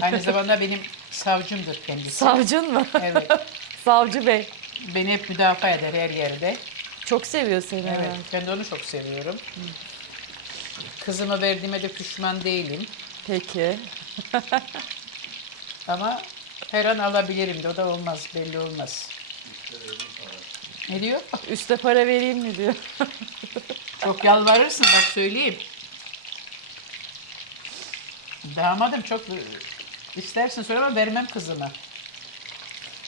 Aynı zamanda benim savcımdır kendisi. Savcın mı? Evet. Savcı Bey. Beni hep müdafaa eder her yerde. Çok seviyor seni. Evet. herhalde. Ben de onu çok seviyorum. Kızımı verdiğime de pişman değilim. Peki. Ama her an alabilirim de o da olmaz, belli olmaz. Ne diyor? Üste para vereyim mi diyor. Çok yalvarırsın bak söyleyeyim. Damadım çok istersin söyle ama vermem kızımı.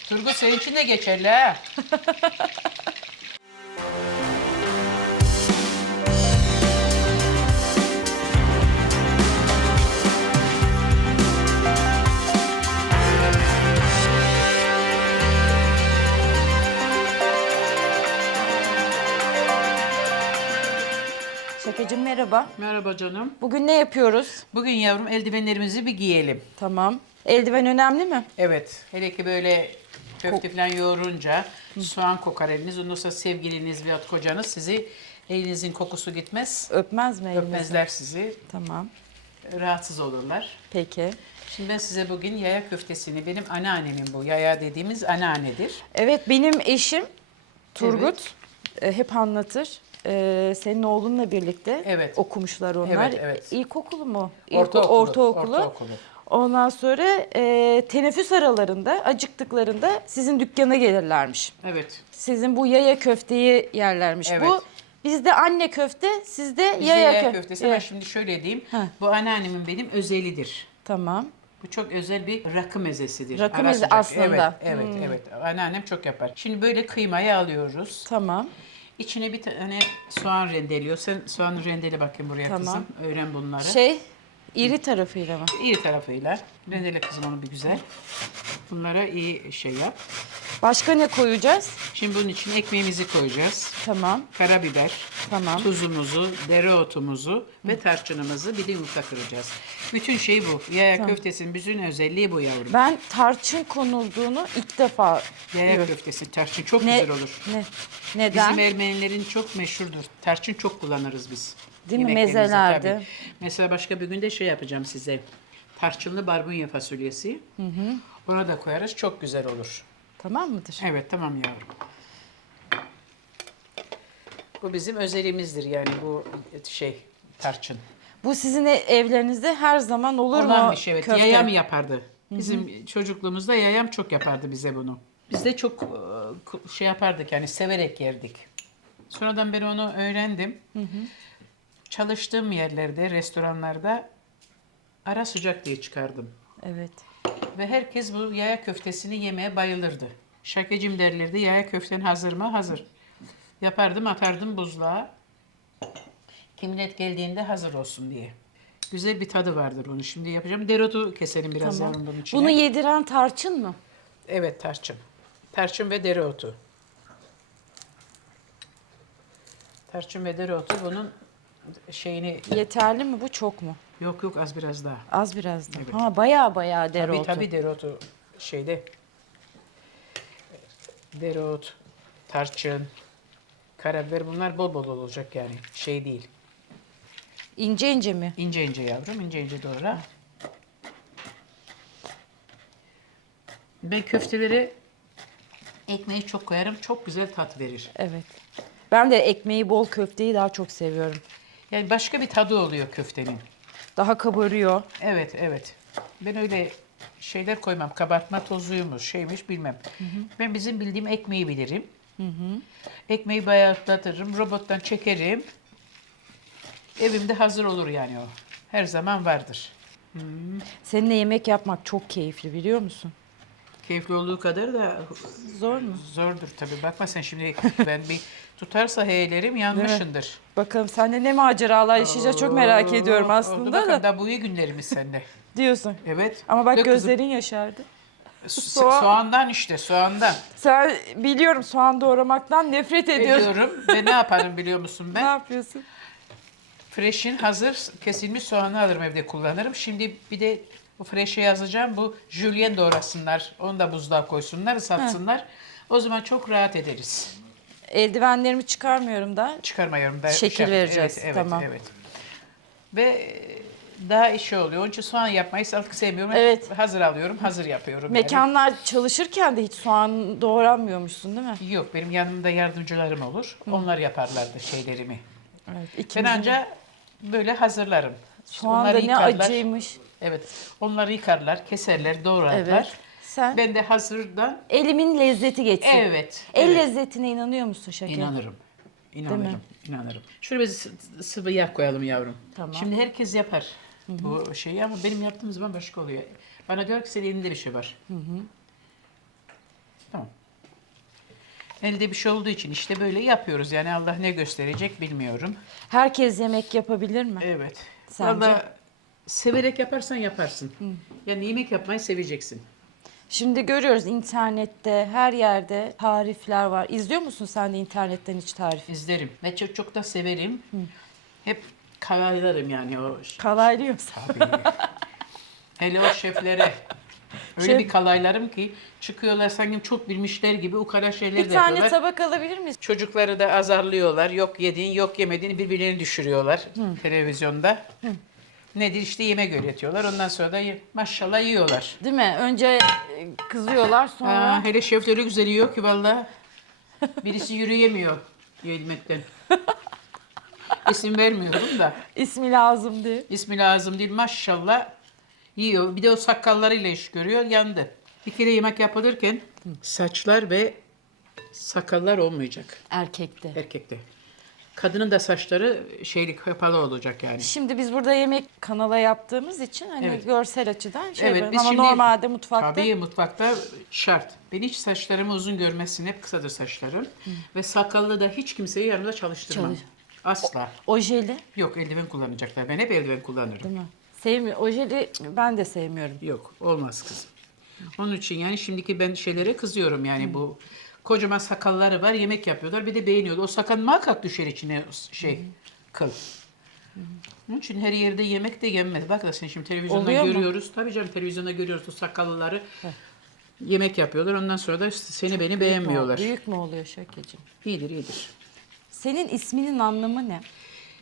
Turgut senin için de geçerli ha. merhaba. Merhaba canım. Bugün ne yapıyoruz? Bugün yavrum eldivenlerimizi bir giyelim. Tamam. Eldiven önemli mi? Evet. Hele ki böyle köfte falan yoğurunca soğan kokar eliniz. Ondan sonra sevgiliniz veya kocanız sizi elinizin kokusu gitmez. Öpmez mi elimizi? Öpmezler sizi. Tamam. Rahatsız olurlar. Peki. Şimdi ben size bugün yaya köftesini, benim anneannemin bu. Yaya dediğimiz anneannedir. Evet benim eşim Turgut e, hep anlatır. E, senin oğlunla birlikte Evet. okumuşlar onlar. Evet, evet. İlkokulu mu? İlko- Ortaokulu, ortaokulu. Ondan sonra e, teneffüs aralarında, acıktıklarında sizin dükkana gelirlermiş. Evet. Sizin bu yaya köfteyi yerlermiş. Evet. Bu bizde anne köfte, sizde Bizde yaya, yaya kö- köftesi. Evet. Ben şimdi şöyle diyeyim. Heh. Bu anneannemin benim özelidir. Tamam. Bu çok özel bir rakı mezesidir. Rakı Ara meze sıcak. aslında. Evet, evet, evet. Anneannem çok yapar. Şimdi böyle kıymayı alıyoruz. Tamam. İçine bir tane soğan rendeliyor. Sen soğanı rendele bakayım buraya Tamam. kızım. Öğren bunları. Şey, iri tarafıyla mı? İyi tarafıyla. Rendele kızım onu bir güzel. Bunlara iyi şey yap. Başka ne koyacağız? Şimdi bunun içine ekmeğimizi koyacağız. Tamam. Karabiber, Tamam. tuzumuzu, dereotumuzu ve tarçınımızı bir de yumurta kıracağız. Bütün şey bu. Yaya köftesinin bütün özelliği bu yavrum. Ben tarçın konulduğunu ilk defa Yaya köftesi tarçın çok güzel olur. ne neden? Bizim Ermenilerin çok meşhurdur. Tarçın çok kullanırız biz. Değil mi? Mezelerde. tabii. Mesela başka bir günde şey yapacağım size. Tarçınlı barbunya fasulyesi. Ona da koyarız. Çok güzel olur. Tamam mıdır? Evet tamam yavrum. Bu bizim özelimizdir yani bu şey tarçın. Bu sizin evlerinizde her zaman olur mu? Bir şey evet. köfte? Yayam yapardı. Bizim çocukluğumuzda yayam çok yapardı bize bunu. Biz de çok e, ku- şey yapardık yani severek yerdik. Sonradan ben onu öğrendim. Çalıştığım yerlerde, restoranlarda ara sıcak diye çıkardım. Evet. Ve herkes bu yaya köftesini yemeye bayılırdı. Şakecim derlerdi, yaya köften hazır mı? Hazır. Yapardım, atardım buzluğa. Kimlet geldiğinde hazır olsun diye. Güzel bir tadı vardır bunu. Şimdi yapacağım. Dereotu keselim biraz Tamam. bunun içine. Bunu yediren tarçın mı? Evet tarçın. Tarçın ve dereotu. Tarçın ve dereotu bunun şeyini... Yeterli mi bu çok mu? Yok yok az biraz daha. Az biraz da. Evet. Ha bayağı Tabii dereotu. tabii dereotu şeyde. Dereot, tarçın, karabiber bunlar bol bol olacak yani. Şey değil. İnce ince mi? İnce ince yavrum, ince ince doğra. Ben köfteleri ekmeği çok koyarım. Çok güzel tat verir. Evet. Ben de ekmeği bol köfteyi daha çok seviyorum. Yani başka bir tadı oluyor köftenin. Daha kabarıyor. Evet, evet. Ben öyle şeyler koymam. Kabartma tozuymuş, şeymiş bilmem. Ben bizim bildiğim ekmeği bilirim. Ekmeği bayatlatırım, robottan çekerim. Evimde hazır olur yani o. Her zaman vardır. Seninle yemek yapmak çok keyifli biliyor musun? Keyifli olduğu kadar da Zor mu? zordur tabii. Bakma sen şimdi ben bir tutarsa heyelerim yanmışındır. Bakalım seninle ne maceralar yaşayacağız çok merak ediyorum Oldu aslında bakalım, da Daha bu iyi günlerimiz sende. diyorsun. Evet. Ama bak Dök kızım. gözlerin yaşardı. So- soğan- Soğandan işte, soğandan. Sen biliyorum soğan doğramaktan nefret ediyorsun. Ediyorum ve ne yaparım biliyor musun Ne ben? yapıyorsun? Fresh'in hazır kesilmiş soğanı alırım evde kullanırım. Şimdi bir de bu fresh'e yazacağım. Bu jülyen doğrasınlar. Onu da buzluğa koysunlar, satsınlar. O zaman çok rahat ederiz. Eldivenlerimi çıkarmıyorum da. Çıkarmayıyorum da. Şekil şey- vereceğiz, Evet, evet, tamam. evet. Ve daha işi oluyor. Onun için soğan yapmayı artık sevmiyorum. Evet. Hazır alıyorum, hazır yapıyorum. yani. Mekanlar çalışırken de hiç soğan doğranmıyormuşsun değil mi? Yok benim yanımda yardımcılarım olur. Onlar yaparlardı şeylerimi. Evet. Ben ikimizin de. anca böyle hazırlarım. İşte Soğan da onları ne yıkarlar. acıymış. Evet. Onları yıkarlar, keserler, doğrarlar. Evet. Sen Ben de hazırdan elimin lezzeti geçsin. evet. El evet. lezzetine inanıyor musun Şeker? İnanırım. mi? İnanırım. İnanırım. Şöyle bir sı- sıvı yağ koyalım yavrum. Tamam. Şimdi herkes yapar bu şeyi ama benim yaptığım zaman başka oluyor. Bana diyor ki senin elinde bir şey var. Tamam. Elde bir şey olduğu için işte böyle yapıyoruz. Yani Allah ne gösterecek bilmiyorum. Herkes yemek yapabilir mi? Evet. Sence? Vallahi severek yaparsan yaparsın. Yani yemek yapmayı seveceksin. Şimdi görüyoruz internette, her yerde tarifler var. İzliyor musun sen de internetten hiç tarif? İzlerim. Ve çok, çok da severim. Hep kalaylarım yani o Kalaylıyorsun. Tabii. Hele o şeflere. Öyle Şef- bir kalaylarım ki çıkıyorlar sanki çok bilmişler gibi ukala şeyler Bir de tane yapıyorlar. tabak alabilir miyiz? Çocukları da azarlıyorlar. Yok yediğin, yok yemediğini birbirlerini düşürüyorlar televizyonda. Nedir işte yemek öğretiyorlar. Ondan sonra da maşallah yiyorlar. Değil mi? Önce e, kızıyorlar sonra Aa, hele şef de öyle güzel yiyor ki valla. Birisi yürüyemiyor yemekten. İsim vermiyorum da. ismi lazım diye. İsmi lazım değil maşallah yiyor. Bir de o sakallarıyla iş görüyor yandı. Bir kere yemek yapılırken saçlar ve sakallar olmayacak Erkekte. erkekte. Kadının da saçları şeylik kapalı olacak yani. Şimdi biz burada yemek kanala yaptığımız için hani Evet. görsel açıdan şey Evet, biz ama şimdi- normalde mutfakta Tabii mutfakta şart. Ben hiç saçlarımı uzun görmesin. Hep kısadır saçlarım. Ve sakallı da hiç kimseyi yanımda çalıştırmam. Çalış- Asla. ojeli Yok eldiven kullanacaklar. Ben hep eldiven kullanırım. değil mi? Sevmiyor. Ojeli ben de sevmiyorum. Yok olmaz kızım. Onun için yani şimdiki ben şeylere kızıyorum yani bu kocaman sakalları var yemek yapıyorlar bir de beğeniyorlar. O sakal muhakkak düşer içine şey kıl. Onun için her yerde yemek de yenmez. Bak da sen şimdi televizyonda Oluyor mu? görüyoruz. Tabii canım televizyonda görüyoruz o sakallıları. Yemek yapıyorlar. Ondan sonra da seni beni beğenmiyorlar. Büyük mü oluyor Şakir'cim? İyidir iyidir. Senin isminin anlamı ne?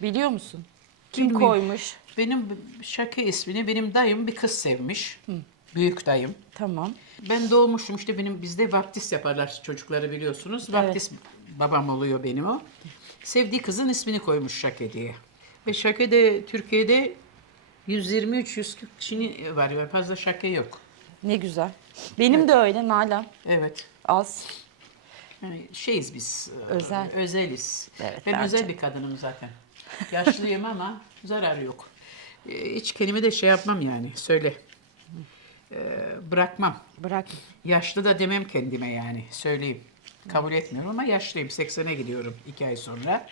Biliyor musun? Kim Bilmiyorum. koymuş? Benim Şaki ismini benim dayım bir kız sevmiş. Büyük dayım. Tamam. Ben doğmuşum işte benim bizde vaftiz yaparlar çocukları biliyorsunuz. Vaftiz babam oluyor benim o. Sevdiği kızın ismini koymuş Şake diye. Ve Şake de Türkiye'de 123-140 kişinin var. Yani fazla Şake yok. Ne güzel. Benim de öyle Nalan. Evet. Az. Yani şeyiz biz. Özel. Özeliz. Evet, ben bence. özel bir kadınım zaten. Yaşlıyım ama zarar yok. E, Hiç kendime de şey yapmam yani. Söyle. E, bırakmam. Bırak. Yaşlı da demem kendime yani söyleyeyim. Kabul etmiyorum ama yaşlıyım. 80'e gidiyorum iki ay sonra.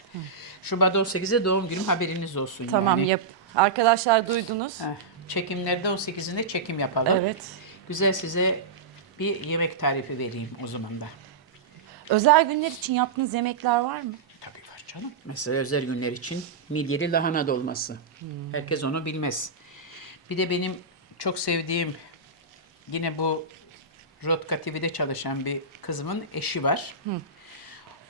Şubat 18'e doğum günüm haberiniz olsun Tamam yani. yap. Arkadaşlar duydunuz. Heh, Çekimlerde 18'inde çekim yapalım. Evet. Güzel size bir yemek tarifi vereyim o zaman da. Özel günler için yaptığınız yemekler var mı? Tabii var canım. Mesela özel günler için midyeli lahana dolması. Hmm. Herkes onu bilmez. Bir de benim çok sevdiğim yine bu Rotka TV'de çalışan bir kızımın eşi var.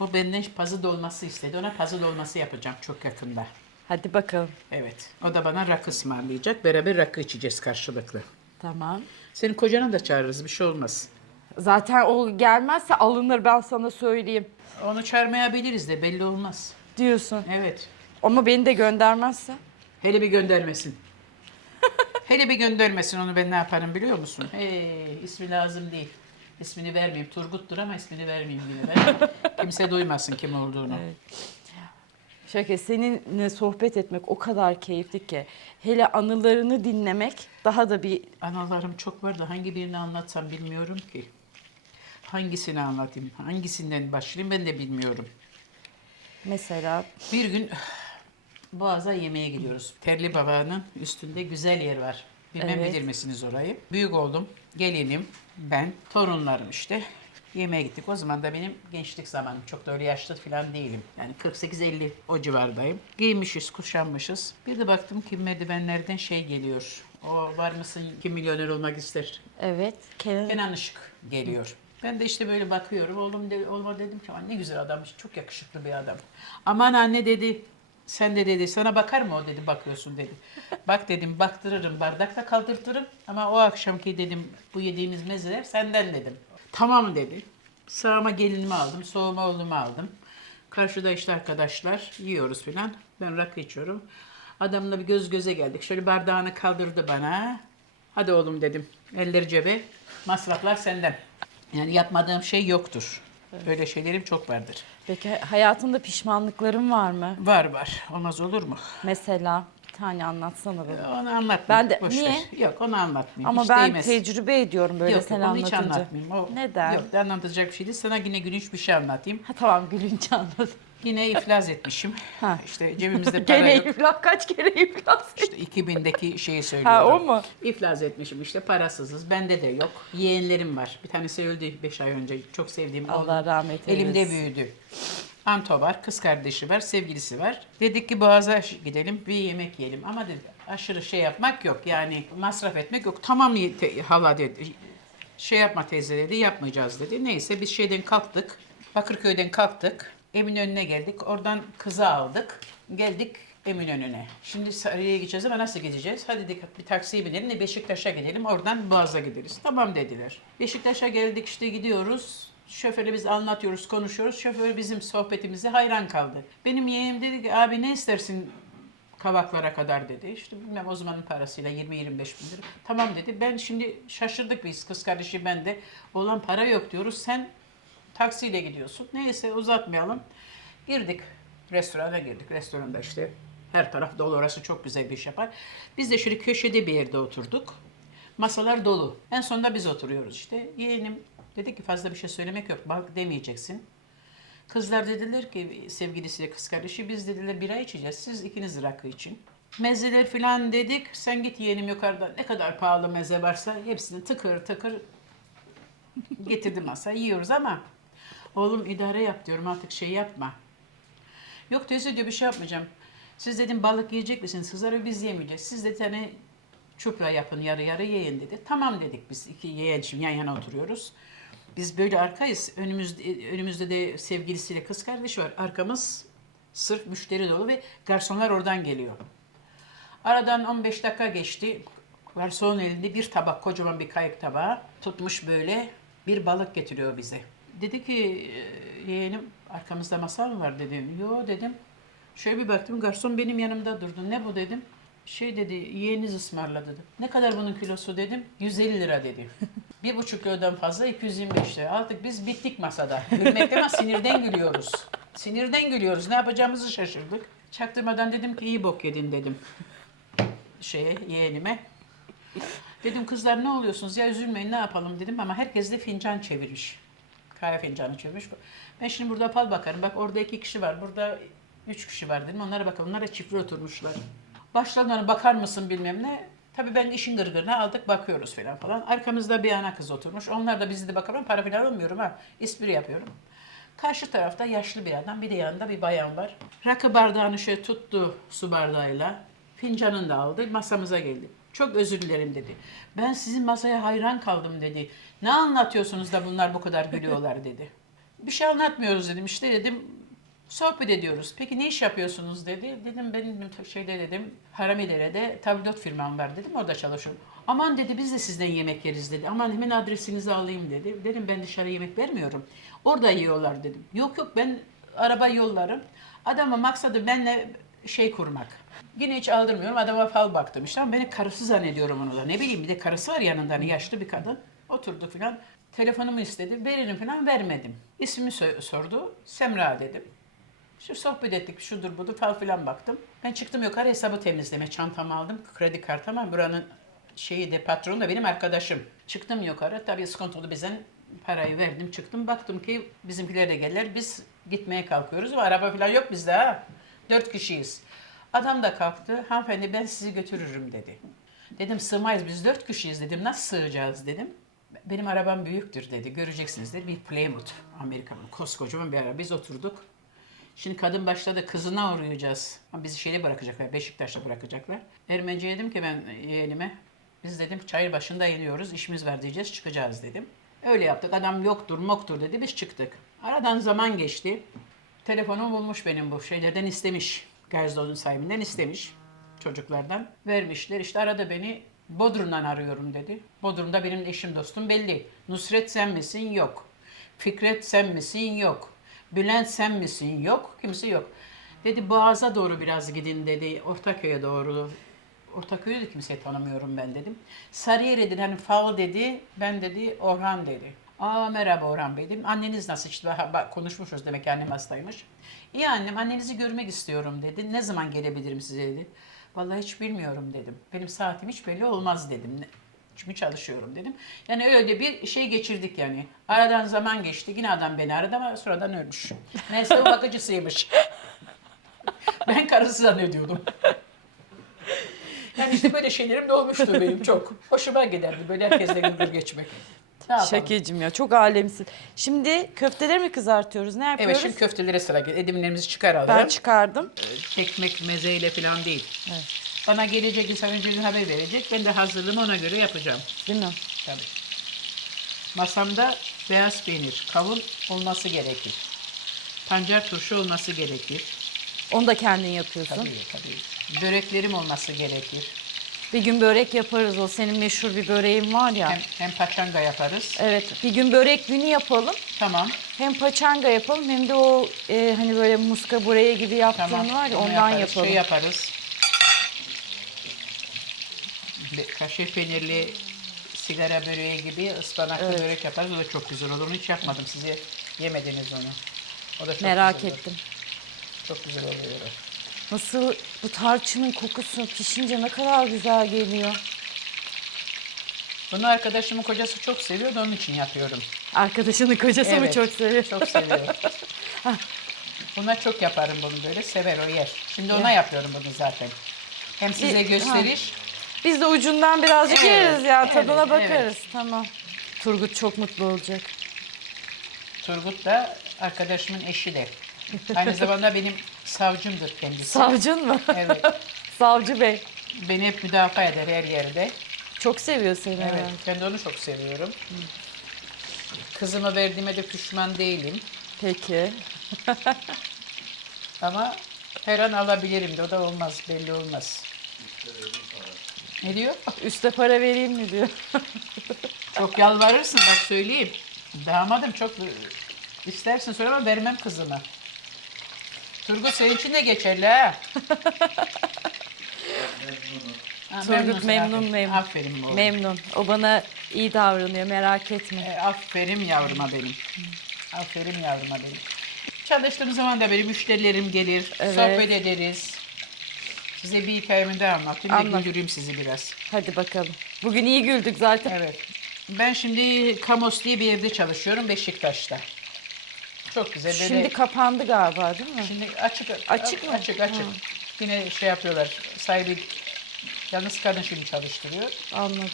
O benden pazı dolması istedi. Ona pazı dolması yapacağım çok yakında. Hadi bakalım. Evet. O da bana rakı ısmarlayacak. Beraber rakı içeceğiz karşılıklı. Tamam. Senin kocanı da çağırırız. Bir şey olmaz. Zaten o gelmezse alınır ben sana söyleyeyim. Onu çağırmayabiliriz de belli olmaz. Diyorsun. Evet. Ama beni de göndermezse. Hele bir göndermesin. Hele bir göndermesin onu ben ne yaparım biliyor musun? Hey, ismi lazım değil. İsmini vermeyeyim. Turgut'tur ama ismini vermeyeyim yine. Kimse duymasın kim olduğunu. Şaka seninle sohbet etmek o kadar keyifli ki. Hele anılarını dinlemek daha da bir Analarım çok var da hangi birini anlatsam bilmiyorum ki. Hangisini anlatayım? Hangisinden başlayayım ben de bilmiyorum. mesela Bir gün Boğaz'a yemeğe gidiyoruz. Terli Baba'nın üstünde güzel yer var. Bilmem Evet. bilir misiniz orayı? Büyük oğlum, gelinim, ben, torunlarım işte. Yemeğe gittik. O zaman da benim gençlik zamanım. Çok da öyle yaşlı falan değilim. Yani 48-50 o civardayım. Giymişiz, kuşanmışız. Bir de baktım ki merdivenlerden şey geliyor. O var mısın kim milyoner olmak ister? evet Kenan Kenan Işık geliyor. Ben de işte böyle bakıyorum. Oğlum de, oğluma dedim ki "Aman ne güzel adammış. Çok yakışıklı bir adam. Aman anne dedi. Sen de dedi sana bakar mı o dedi bakıyorsun dedi. Bak dedim baktırırım bardakla kaldırtırım ama o akşamki dedim bu yediğimiz mezeler senden dedim. Tamam dedi. Sağıma gelinimi aldım, soğuma oğlumu aldım. Karşıda işte arkadaşlar yiyoruz filan. Ben rakı içiyorum. Adamla bir göz göze geldik. Şöyle bardağını kaldırdı bana. Hadi oğlum dedim. Elleri cebe. Masraflar senden. Yani yapmadığım şey yoktur. Böyle şeylerim çok vardır. Peki hayatında pişmanlıkların var mı? Var var. Olmaz olur mu? Mesela bir tane anlatsana bana. Onu anlatmayayım. Ben de- boş niye? ver. Yok onu anlatmayayım. Ama Hiç ben değmez. tecrübe ediyorum böyle yok, sen yok, onu hiç anlatınca. anlatmayayım. O, Neden? Yok anlatacak bir şey değil. Sana yine gülünç bir şey anlatayım. Ha tamam gülünce anladım. Yine iflas etmişim. Ha. İşte cebimizde para Gene yok. iflas kaç kere iflas İşte 2000'deki şeyi söylüyorum. Ha o mu? İflas etmişim işte parasızız. Bende de yok. Yeğenlerim var. Bir tanesi öldü 5 ay önce. Çok sevdiğim Allah oğlum. rahmet Elimde eylesin. büyüdü. Anto var, kız kardeşi var, sevgilisi var. Dedik ki Boğaz'a gidelim, bir yemek yiyelim. Ama dedi aşırı şey yapmak yok. Yani masraf etmek yok. Tamam hala dedi. Şey yapma teyze dedi, yapmayacağız dedi. Neyse biz şeyden kalktık. Bakırköy'den kalktık. Eminönü'ne geldik. Oradan kızı aldık. Geldik Eminönü'ne. Şimdi Sarıyer'e gideceğiz ama nasıl gideceğiz? Hadi dedik bir taksiye binelim de Beşiktaş'a gidelim. Oradan Boğaz'a gideriz. Tamam dediler. Beşiktaş'a geldik işte gidiyoruz. Şoföre biz anlatıyoruz, konuşuyoruz. Şoför bizim sohbetimize hayran kaldı. Benim yeğenim dedi ki abi ne istersin kavaklara kadar dedi. İşte bilmem o zamanın parasıyla 20-25 bin lira. Tamam dedi. Ben şimdi şaşırdık biz kız kardeşi ben de. Olan para yok diyoruz. Sen taksiyle gidiyorsun. Neyse uzatmayalım. Girdik. Restorana girdik. Restoranda işte her taraf dolu. Orası çok güzel bir iş yapar. Biz de şöyle köşede bir yerde oturduk. Masalar dolu. En sonunda biz oturuyoruz işte. Yeğenim dedi ki fazla bir şey söylemek yok. Bak demeyeceksin. Kızlar dediler ki sevgilisiyle kız kardeşi biz dediler bira içeceğiz. Siz ikiniz rakı için. Mezeler falan dedik. Sen git yeğenim yukarıda ne kadar pahalı meze varsa hepsini tıkır tıkır getirdi masa yiyoruz ama oğlum idare yap diyorum artık şey yapma. Yok teyze diyor bir şey yapmayacağım. Siz dedim balık yiyecek misiniz? Kızlar biz yemeyeceğiz. Siz de tane çupra yapın yarı yarı yiyin dedi. Tamam dedik biz iki yeğen yan yana oturuyoruz. Biz böyle arkayız. Önümüzde, önümüzde de sevgilisiyle kız kardeşi var. Arkamız sırf müşteri dolu ve garsonlar oradan geliyor. Aradan 15 dakika geçti. Garson elinde bir tabak, kocaman bir kayık tabağı tutmuş böyle bir balık getiriyor bize. Dedi ki "E, yeğenim arkamızda masa mı var dedim. Yo dedim. Şöyle bir baktım garson benim yanımda durdu. Ne bu dedim. Şey dedi yeğeniz ısmarladı. Ne kadar bunun kilosu dedim. 150 lira dedi. bir buçuk kilodan fazla 225 lira. Artık biz bittik masada. Gülmekten ama sinirden gülüyoruz. Sinirden gülüyoruz. Ne yapacağımızı şaşırdık. Çaktırmadan dedim ki iyi bok yedin dedim şeye yeğenime. Dedim kızlar ne oluyorsunuz ya üzülmeyin ne yapalım dedim ama herkes de fincan çevirmiş. Kahve fincanı çevirmiş. Ben şimdi burada fal bakarım. Bak orada iki kişi var. Burada üç kişi var dedim. Onlara bakalım. Onlar da çiftli oturmuşlar. Başlarına bakar mısın bilmem ne. Tabii ben işin gırgırına aldık bakıyoruz falan falan. Arkamızda bir ana kız oturmuş. Onlar da bizi de bakalım. Para falan almıyorum ha. Espri yapıyorum. Karşı tarafta yaşlı bir adam, bir de yanında bir bayan var. Rakı bardağını şöyle tuttu su bardağıyla. Fincanını da aldı, masamıza geldi. Çok özür dilerim dedi. Ben sizin masaya hayran kaldım dedi. Ne anlatıyorsunuz da bunlar bu kadar gülüyorlar dedi. Bir şey anlatmıyoruz dedim. İşte dedim sohbet ediyoruz. Peki ne iş yapıyorsunuz dedi. Dedim benim şeyde dedim Haramidere'de tabldot firmam var dedim. Orada çalışıyorum. Aman dedi biz de sizden yemek yeriz dedi. Aman hemen adresinizi alayım dedi. Dedim ben dışarı yemek vermiyorum. Orada yiyorlar dedim. Yok yok ben araba yollarım. Adamın maksadı benimle şey kurmak. Yine hiç aldırmıyorum. Adama fal baktım işte ama beni karısı zannediyorum onu da. Ne bileyim bir de karısı var yanında hani yaşlı bir kadın. Oturduk falan. Telefonumu istedi. Verelim falan vermedim. İsmimi sö- sordu. Semra dedim. Şu sohbet ettik, şudur budur fal filan baktım. Ben çıktım yukarı hesabı temizleme. Çantamı aldım, kredi kartımı ama buranın şeyi de patronu da benim arkadaşım. Çıktım yukarı, tabii iskontolu bizden parayı verdim, çıktım. Baktım ki bizimkiler de gelirler, biz gitmeye kalkıyoruz ama araba falan yok bizde ha. Dört kişiyiz. Adam da kalktı, hanımefendi ben sizi götürürüm dedi. Dedim sığmayız biz dört kişiyiz dedim, nasıl sığacağız dedim. Benim arabam büyüktür dedi, göreceksiniz dedi. Bir Plymouth, Amerika'nın koskocaman bir araba. Biz oturduk. Şimdi kadın başladı kızına uğrayacağız. Bizi şeyde bırakacaklar, Beşiktaş'ta bırakacaklar. Ermenciye dedim ki ben yeğenime, biz dedim çayır başında iniyoruz, işimiz var diyeceğiz, çıkacağız dedim. Öyle yaptık, adam yoktur, moktur dedi, biz çıktık. Aradan zaman geçti. Telefonum bulmuş benim bu şeylerden istemiş. Garzon'un sahibinden istemiş çocuklardan. Vermişler. İşte arada beni Bodrum'dan arıyorum dedi. Bodrum'da benim eşim dostum belli. Nusret sen misin? Yok. Fikret sen misin? Yok. Bülent sen misin? Yok. Kimse yok. Dedi Boğaz'a doğru biraz gidin dedi. Ortaköy'e doğru. Ortaköy'ü de kimseyi tanımıyorum ben dedim. Sarıyer'e dedi hani fal dedi. Ben dedi Orhan dedi. Aa merhaba Orhan Bey dedim. Anneniz nasıl işte Bak- bak, konuşmuşuz demek ki annem hastaymış. İyi annem annenizi görmek istiyorum dedi. Ne zaman gelebilirim size dedi. Vallahi hiç bilmiyorum dedim. Benim saatim hiç belli olmaz dedim. Çünkü çalışıyorum dedim. Yani öyle bir şey geçirdik yani. Aradan zaman geçti. Yine adam beni aradı ama sonradan ölmüş. Neyse o bakıcısıymış. ben karısı zannediyordum. Yani işte böyle şeylerim de olmuştu benim çok. Hoşuma giderdi böyle herkesle güldür geçmek. Ne yapalım? Şakecim ya çok alemsin. Şimdi köfteleri mi kızartıyoruz? Ne Evet yapıyoruz? şimdi köftelere sıra gel. Edimlerimizi çıkaralım. ben çıkardım. Ekmek mezeyle falan değil. Evet. Bana gelecek insan önceden haber verecek. Ben de hazırlığımı ona göre yapacağım. Değil mi? Tabii. Masamda beyaz peynir, kavun olması gerekir. Pancar turşu olması gerekir. Onu da kendin yapıyorsun. Tabii tabii. Böreklerim olması gerekir. Bir gün börek yaparız o senin meşhur bir böreğin var ya. Hem, hem paçanga yaparız. Evet bir gün börek günü yapalım. Tamam. Hem paçanga yapalım hem de o e, hani böyle muska böreği gibi yaptığın Tamam. var ya onu ondan yaparız. yapalım. Şey yaparız. Kaşar peynirli sigara böreği gibi ıspanaklı Evet. börek yaparız. O da çok güzel olur. Onu hiç yapmadım. Size yemediniz onu. O da çok Merak güzel olur. ettim. Çok güzel oluyor. Nasıl bu tarçının kokusu pişince ne kadar güzel geliyor. Bunu arkadaşımın kocası çok seviyor da onun için yapıyorum. Arkadaşının kocası mı Evet, çok seviyor? Çok seviyor. Buna çok yaparım bunu böyle. Sever o yer. Şimdi ona yapıyorum bunu zaten. Hem size gösteriş. Biz de ucundan birazcık Evet, yeriz ya evet, tadına evet. bakarız. Tamam. Turgut çok mutlu olacak. Turgut da arkadaşımın eşi de. Aynı zamanda benim savcımdır kendisi. Savcın mı? Evet. Savcı Bey. Beni hep müdafaa eder her yerde. Çok seviyor seni. Evet. herhalde. Ben de onu çok seviyorum. Kızımı verdiğime de pişman değilim. Peki. Ama her an alabilirim de o da olmaz. Belli olmaz. Ne diyor? Üste para vereyim mi diyor. Çok yalvarırsın bak söyleyeyim. Damadım çok istersin söyle ama vermem kızımı. Turgut senin için de geçerli ha. Ha, Turgut memnunsun, memnun memnun. Aferin oğlum. Memnun. O bana iyi davranıyor merak etme. E, aferin yavruma benim. Aferin yavruma benim. Çalıştığım zaman da benim müşterilerim gelir, Evet. sohbet ederiz. Size bir hikayemi de anlatayım Anlat. ve güldüreyim sizi biraz. Hadi bakalım. Bugün iyi güldük zaten. Evet. Ben şimdi Kamos diye bir yerde çalışıyorum Beşiktaş'ta. Çok güzel. Böyle, Şimdi kapandı galiba değil mi? şimdi açık Açık mı? Açık açık. Yine şey yapıyorlar. Sahibi yalnız kadın şimdi çalıştırıyor. Anladım.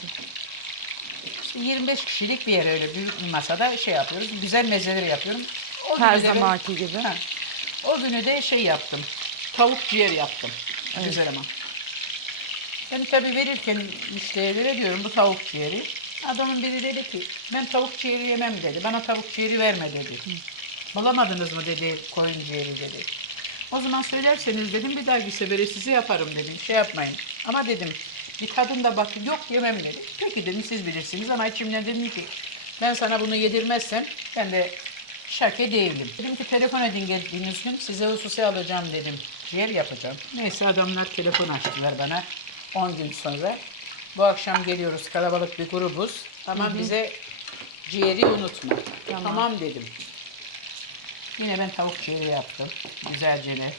İşte 25 kişilik bir yer öyle büyük bir masada şey yapıyoruz. Güzel mezeleri yapıyorum. O Her günü de ben- zamanki gibi. Ha. O günü de şey yaptım. Tavuk ciğer yaptım. Güzel ama. Ben tabii verirken müşterilere diyorum bu tavuk ciğeri. Adamın biri dedi ki ben tavuk ciğeri yemem dedi. Bana tavuk ciğeri verme dedi. Bulamadınız mı dedi koyun ciğeri dedi. O zaman söylerseniz dedim bir dahaki sefere sizi yaparım dedim. Şey yapmayın. Ama dedim bir tadında bak yok yemem dedi. Peki dedim siz bilirsiniz ama içimden dedim ki ben sana bunu yedirmezsem ben de şake değilim. Dedim ki telefon edin geldiğiniz gün size hususi alacağım dedim. Ciğer yapacağım. Neyse adamlar telefon açtılar bana 10 gün sonra. Bu akşam geliyoruz kalabalık bir grubuz ama bize ciğeri unutma. Tamam. dedim. Yine ben tavuk ciğeri yaptım. Güzelce ne.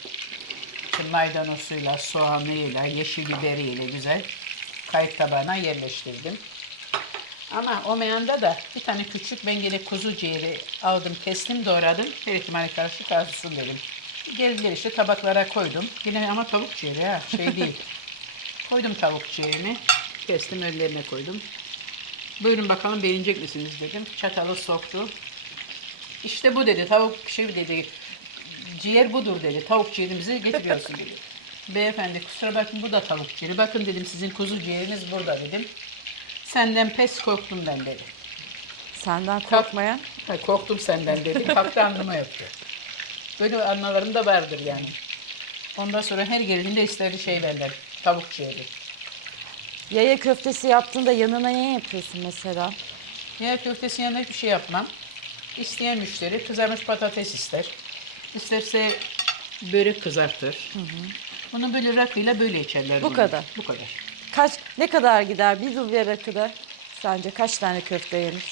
Maydanozuyla, soğanıyla, yeşil biberiyle güzel kayıt tabağına yerleştirdim. Ama o meyanda da bir tane küçük ben gene kuzu ciğeri aldım, kestim, doğradım. Her ihtimale karşı kalsın dedim. Geldiler işte tabaklara koydum. Yine ama tavuk ciğeri ha, şey değil. koydum tavuk ciğerini, kestim önlerine koydum. Buyurun bakalım beğenecek misiniz dedim. Çatalı soktu. İşte bu dedi, tavuk şey dedi, ciğer budur dedi. Tavuk ciğerimizi getiriyorsun dedi. Beyefendi kusura bakmayın bu da tavuk ciğeri. Bakın dedim sizin kuzu ciğeriniz burada dedim. Senden pes korktum ben dedi. Senden korkmayan. Ha, korktum senden dedi. Kalktı alnıma öptü. Böyle anılarım da vardır yani. Ondan sonra her geldiğinde istediği şey benden. Tavuk ciğeri. Yaya köftesi yaptığında yanına ne yapıyorsun mesela? Yer köftesi yanında hiçbir şey yapmam. İsteyen müşteri kızarmış patates ister. İsterse börek kızartır. Bunu böyle rakıyla böyle içerler. Bu bunu. kadar. Bu kadar. Kaç ne kadar gider bir duvyara kadar? Sence kaç tane köfte yenir?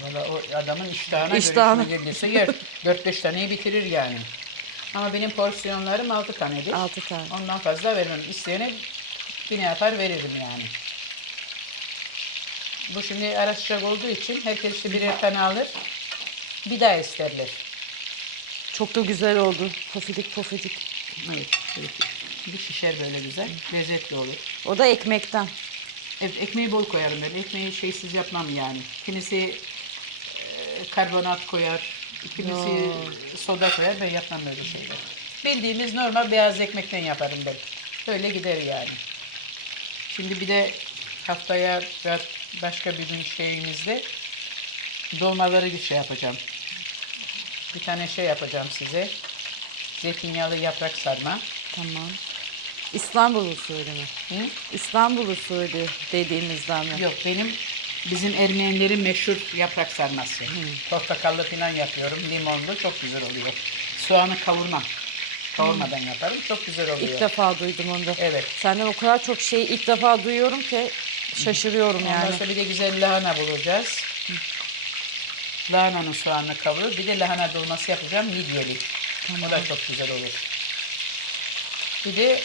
Valla o adamın iştahına İştahına. göre gelirse yer. 4-5 taneyi bitirir yani. Ama benim porsiyonlarım 6 tanedir. Altı tane. Ondan fazla vermem. İsteyene yine yapar veririm yani. Bu şimdi ara sıcak olduğu için herkes işte birer tane alır. Bir daha isterler. Çok da güzel oldu. Pofidik pofidik. Evet. evet. Bir şişer böyle güzel. Lezzetli olur. O da ekmekten. Evet, ekmeği bol koyarım ben. Ekmeği şeysiz yapmam yani. Kimisi e, karbonat koyar, kimisi soda koyar. Ben yapmam böyle şeyler. Bildiğimiz normal beyaz ekmekten yaparım ben. Öyle gider yani. Şimdi bir de haftaya ve başka bir gün şeyimizde dolmaları bir şey yapacağım. Bir tane şey yapacağım size. Zeytinyağlı yaprak sarma. Tamam. İstanbul usulü mü? Hı? İstanbul usulü dediğimizden mi? Yok benim bizim Ermenilerin meşhur yaprak sarması. Portakallı falan yapıyorum. Limonlu çok güzel oluyor. Soğanı kavurmam. Kavurmadan yaparım. Çok güzel oluyor. İlk defa duydum onu da. Evet. Senden o kadar çok şeyi ilk defa duyuyorum ki şaşırıyorum Ondan yani. sonra bir de güzel lahana bulacağız. Lahananın soğanını kavurur. Bir de lahana dolması yapacağım midyeli. O da çok güzel olur. Bir de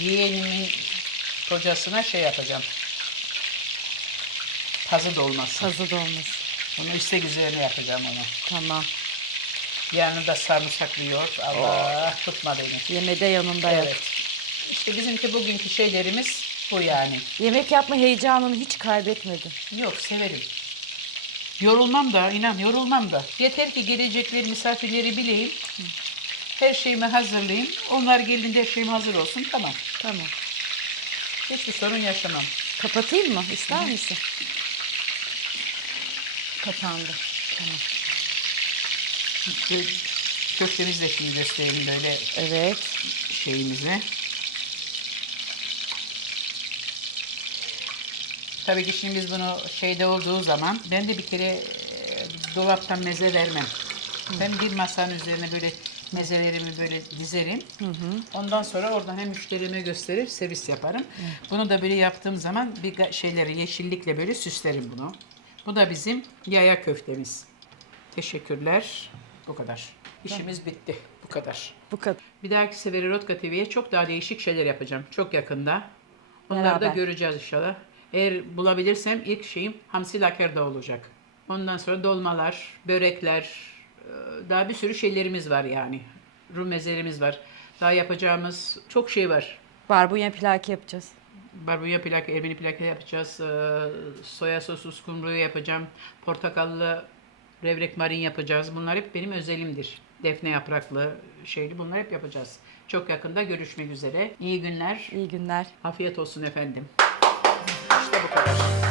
yeğenimin kocasına şey yapacağım. Pazı dolması. Pazı dolması. Onu istek üzerine yapacağım onu. Tamam. Yanında sarımsaklıyor. Allah tutma beni. Yemede yanında. Evet. İşte bizimki bugünkü şeylerimiz bu yani. Yemek yapma heyecanını hiç kaybetmedim. Yok severim. Yorulmam da inan yorulmam da. Yeter ki gelecekleri misafirleri bileyim. Her şeyimi hazırlayayım. Onlar geldiğinde her şeyim hazır olsun. Tamam. Tamam. Hiçbir sorun yaşamam. Kapatayım mı? İster misin? Kapandı. Tamam. Şu Köftemizi de şimdi göstereyim böyle Evet. şeyimizi. Tabii ki şimdi biz bunu şeyde olduğu zaman ben de bir kere e, dolaptan meze vermem. Ben bir masanın üzerine böyle mezelerimi böyle dizerim. Ondan sonra oradan hem müşterime gösterir, servis yaparım. Bunu da böyle yaptığım zaman bir şeyleri yeşillikle böyle süslerim bunu. Bu da bizim yaya köftemiz. Teşekkürler. Bu kadar. İşimiz bitti. Bu kadar. Bu kadar. Bir dahaki sefere Rotka TV'ye çok daha değişik şeyler yapacağım. Çok yakında. Onları da göreceğiz inşallah. Eğer bulabilirsem ilk şeyim hamsi lakerda olacak. Ondan sonra dolmalar, börekler, daha bir sürü şeylerimiz var yani. Rum mezelerimiz var. Daha yapacağımız çok şey var. Barbunya plaki yapacağız. Barbunya plak, Ermeni plaka yapacağız. e, Soya soslu skumruyu yapacağım. Portakallı revrek marin yapacağız. Bunlar hep benim özelimdir. Defne yapraklı şeyli bunlar hep yapacağız. Çok yakında görüşmek üzere. İyi günler. İyi günler. Afiyet olsun efendim. İşte bu kadar.